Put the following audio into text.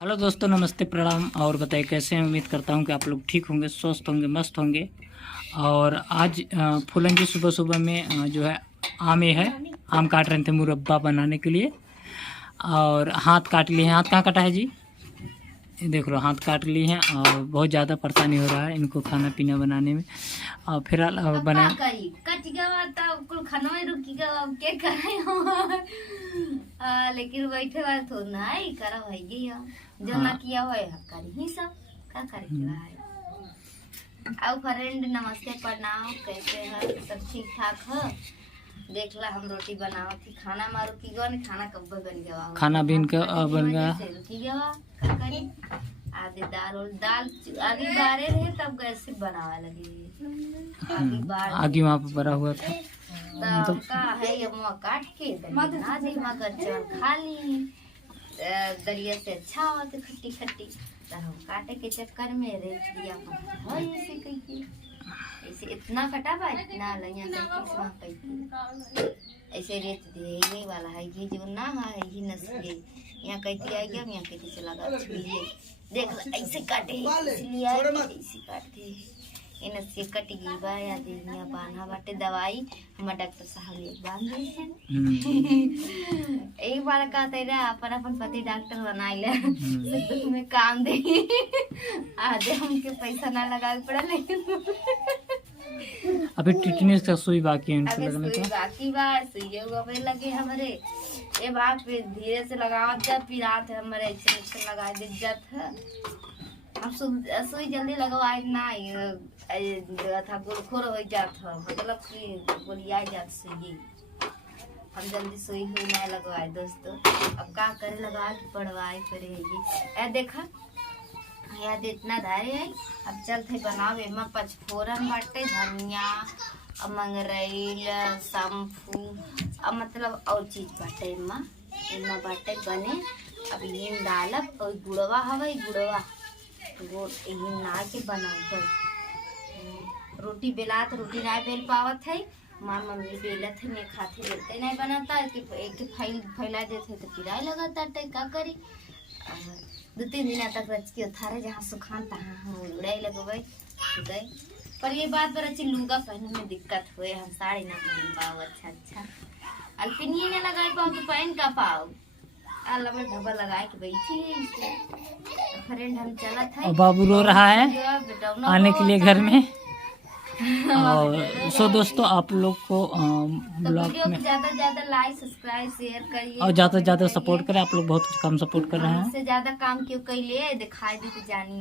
Hello दोस्तों, नमस्ते, प्रणाम। और बताइए कैसे हैं। उम्मीद करता हूं कि आप लोग ठीक होंगे, स्वस्थ होंगे, मस्त होंगे। और आज फूलन जी सुबह सुबह में जो है आम काट रहे थे मुरब्बा बनाने के लिए। और हाथ काट लिए हैं। हाथ कहाँ कटा है जी? ये देख लो, हाथ काट लिए हैं और बहुत ज़्यादा परेशानी हो रहा है इनको खाना पीना बनाने में। और फिलहाल बना लेकिन बैठे वाला तो नहीं करा भाई जो ना किया हुआ है करी ही सब का करे के भाई। आओ फ्रेंड, नमस्ते, प्रणाम, कैसे है? सब ठीक ठाक है? देख ला हम रोटी बनाओ थी, खाना मारो की गन खाना कब बन गया, खाना बीन का बन गया रुकी गया का करे। आगे दाल आगे बारे रहे तब गैस से बनावा लगे आगे वहाँ पे बड़ा हुआ था। तो का है ये मुँह काट के ना दे मगर चल खा ली दरिया से अच्छा होते खट्टी खट्टी। तो हम काटे के चक्कर में रेत दिया ऐसे कही ऐसे इतना कटा बा इतना लइया कही ऐसे रेत दे यही वाला है ये जो ना है ये नस्ल यहाँ कहती आई गया यहाँ कहती चला गया छुइए देख ऐसे काटे इसलिए ऐसे काटते इन से कट गई बा या देनिया बांधा बाटे दवाई हम डॉक्टर साहब ले बांध दे हैं। एक बार कहते रहे अपन अपन पति डॉक्टर बना ले में काम दे आधे हमके पैसा ना लगाए पड़ा लेकिन अभी टिटनेस का सुई बाकी है इनसे लगने का बाकी बा सुई गवे लगे हमारे ये बात पे धीरे से लगावत जा फिर रात हमारे ऐसे लगा दे जात है। हम सुई जल्दी लगवाए ना था गुलखोर हो जात है मतलब कि गोलिया जात सुई हम जल्दी सुई हुई ना लगवाए दोस्तों। अब का करे लगा पड़वाए करे ये देखा याद इतना धारे है। अब चलते बनावे में पचफोरन बाटे धनिया मंगरैल शैम्पू अब मतलब और चीज बाटे इमा बाटे बने। अब ये डालब और गुड़वा हवा गुड़वा वो ना के बनाकर रोटी बेलात रोटी ना बेल पावत है माँ मम्मी बेलत है मैं खाते बेलते नहीं बनाता कि एक फैला देते तो किराया लगाता का करी। 2-3 दिन तक रच के थारे जहाँ सुखान तहाँ हम उड़ाई लगवाई गए। पर ये बात पर अच्छी लूगा पहनने में दिक्कत हुए हम साड़ी ना पहन पाओ अच्छा अल्पिनिये ने लगाए पाओ तो पहन का पाओ अल्लाह में ढबा लगा के बैठी है। फ्रेंड हम चला था बाबू रो रहा है आने के लिए घर में। और सो दोस्तों आप लोग को ब्लॉग में ज्यादा ज्यादा लाइक सब्सक्राइब शेयर करिए और ज्यादा ज्यादा सपोर्ट करें। आप लोग बहुत कम सपोर्ट कर रहे हैं। ज्यादा काम क्यों कैले दिखाई दे जानी।